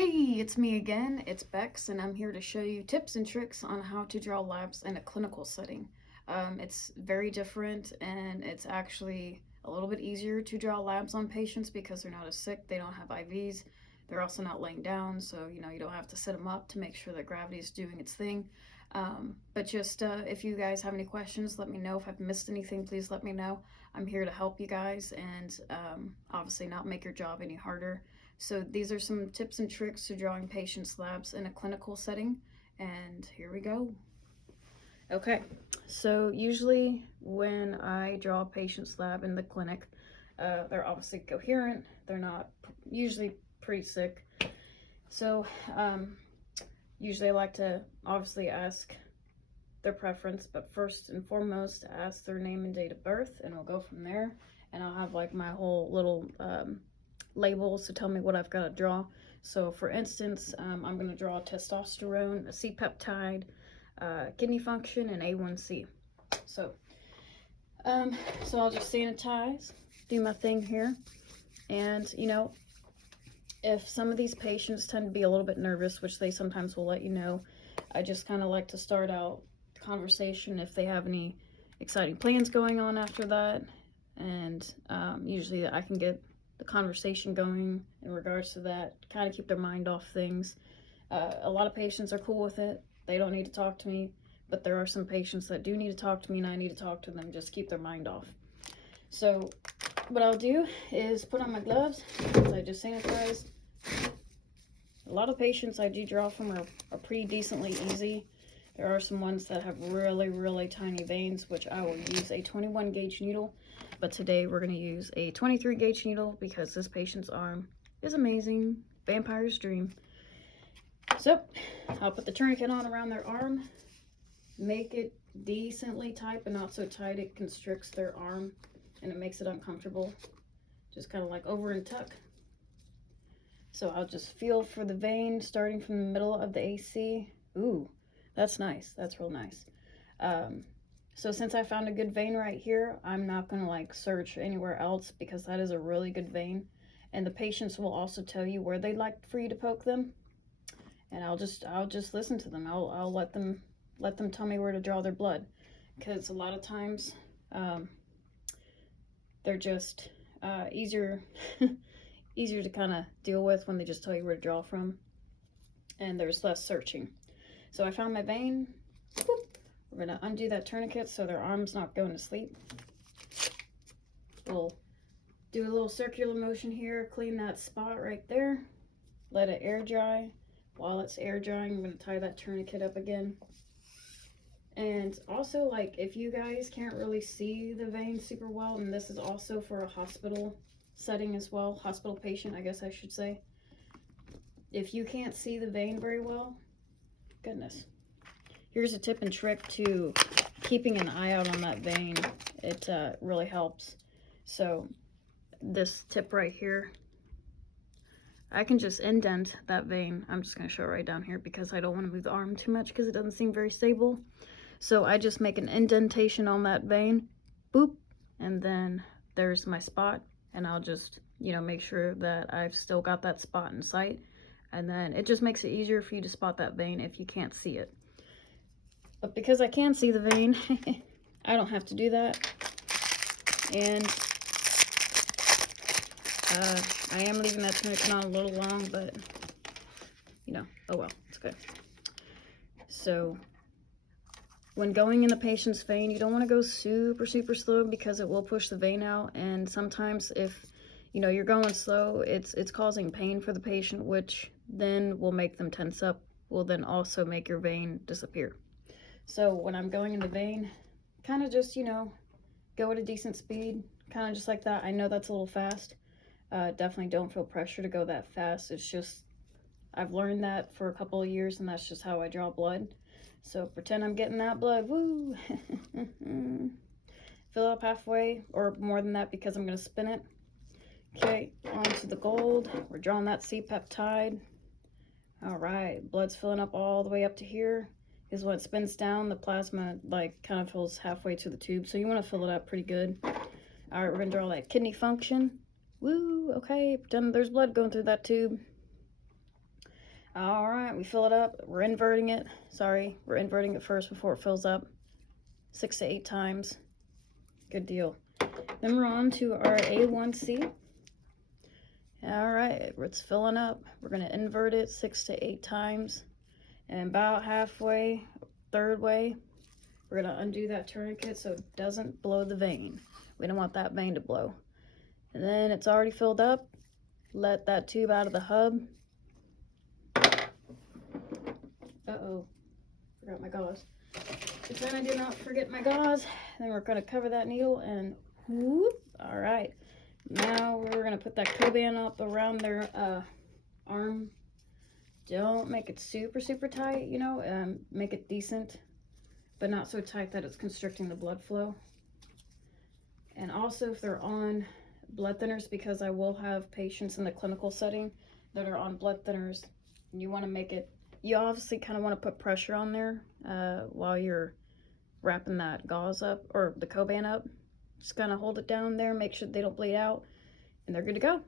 Hey, it's me again. It's Bex, and I'm here to show you tips and tricks on how to draw labs in a clinical setting. It's very different, and it's actually a little bit easier to draw labs on patients because they're not as sick, they don't have IVs, they're also not laying down, so you don't have to sit them up to make sure that gravity is doing its thing. But just if you guys have any questions, let me know. If I've missed anything, please let me know. I'm here to help you guys and obviously not make your job any harder. So these are some tips and tricks to drawing patients' labs in a clinical setting, and here we go. Okay, so usually when I draw a patient's lab in the clinic, they're obviously coherent, they're not usually pretty sick. So usually I like to obviously ask their preference, but first and foremost ask their name and date of birth, and we'll go from there. And I'll have like my whole little labels to tell me what I've got to draw. So for instance, I'm going to draw testosterone, a C-peptide, kidney function, and A1C. So I'll just sanitize, do my thing here. And if some of these patients tend to be a little bit nervous, which they sometimes will let you know, I just kind of like to start out the conversation if they have any exciting plans going on after that. And usually I can get the conversation going in regards to that, kind of keep their mind off things. A lot of patients are cool with it. They don't need to talk to me, but there are some patients that do need to talk to me, and I need to talk to them, just keep their mind off. So what I'll do is put on my gloves, as I just sanitized. A lot of patients I do draw from are pretty decently easy. There are some ones that have really tiny veins, which I will use a 21 gauge needle. But today we're going to use a 23 gauge needle because this patient's arm is amazing. Vampire's dream. So I'll put the tourniquet on around their arm. Make it decently tight, but not so tight it constricts their arm and it makes it uncomfortable. Just kind of like over and tuck. So I'll just feel for the vein starting from the middle of the AC. Ooh, that's nice. That's real nice. So since I found a good vein right here, I'm not going to like search anywhere else because that is a really good vein. And the patients will also tell you where they'd like for you to poke them. And I'll just listen to them. I'll let them tell me where to draw their blood, because a lot of times they're just easier easier to kind of deal with when they just tell you where to draw from, and there's less searching. So I found my vein. Whoop. We're gonna undo that tourniquet so their arm's not going to sleep. We'll do a little circular motion here, clean that spot right there, let it air dry. While it's air drying, I'm gonna tie that tourniquet up again. And also, like, if you guys can't really see the vein super well, and this is also for a hospital setting as well, hospital patient, I guess I should say. If you can't see the vein very well, goodness, here's a tip and trick to keeping an eye out on that vein. It really helps. So this tip right here, I can just indent that vein. I'm just going to show it right down here because I don't want to move the arm too much because it doesn't seem very stable. So I just make an indentation on that vein, boop, and then there's my spot, and I'll just, make sure that I've still got that spot in sight, and then it just makes it easier for you to spot that vein if you can't see it. But because I can see the vein, I don't have to do that, and I am leaving that tourniquet on a little long, but, oh well, it's good. So when going in the patient's vein, you don't want to go super slow because it will push the vein out. And sometimes if, you're going slow, it's causing pain for the patient, which then will make them tense up, will then also make your vein disappear. So when I'm going in the vein, kind of just, go at a decent speed, kind of just like that. I know that's a little fast. Definitely don't feel pressure to go that fast. It's just, I've learned that for a couple of years, and that's just how I draw blood. So pretend I'm getting that blood, woo! Fill up halfway, or more than that because I'm going to spin it. Okay, onto the gold. We're drawing that C-peptide. All right, blood's filling up all the way up to here. Is when it spins down, the plasma kind of fills halfway to the tube, so you want to fill it up pretty good. All right, we're going to draw that kidney function. Woo, okay, pretend there's blood going through that tube. All right, we fill it up. We're inverting it. Sorry, we're inverting it first before it fills up. 6 to 8 times. Good deal. Then we're on to our A1C. All right, it's filling up. We're going to invert it 6 to 8 times. And about halfway, third way, we're going to undo that tourniquet so it doesn't blow the vein. We don't want that vein to blow. And then it's already filled up. Let that tube out of the hub. Uh-oh, forgot my gauze. Pretend I did not forget my gauze. Then we're going to cover that needle and whoop. All right. Now we're going to put that Coban up around their arm. Don't make it super, super tight, you know, make it decent, but not so tight that it's constricting the blood flow. And also if they're on blood thinners, because I will have patients in the clinical setting that are on blood thinners, you want to make it, you obviously kind of want to put pressure on there while you're wrapping that gauze up, or the Coban up. Just kind of hold it down there, make sure they don't bleed out, and they're good to go.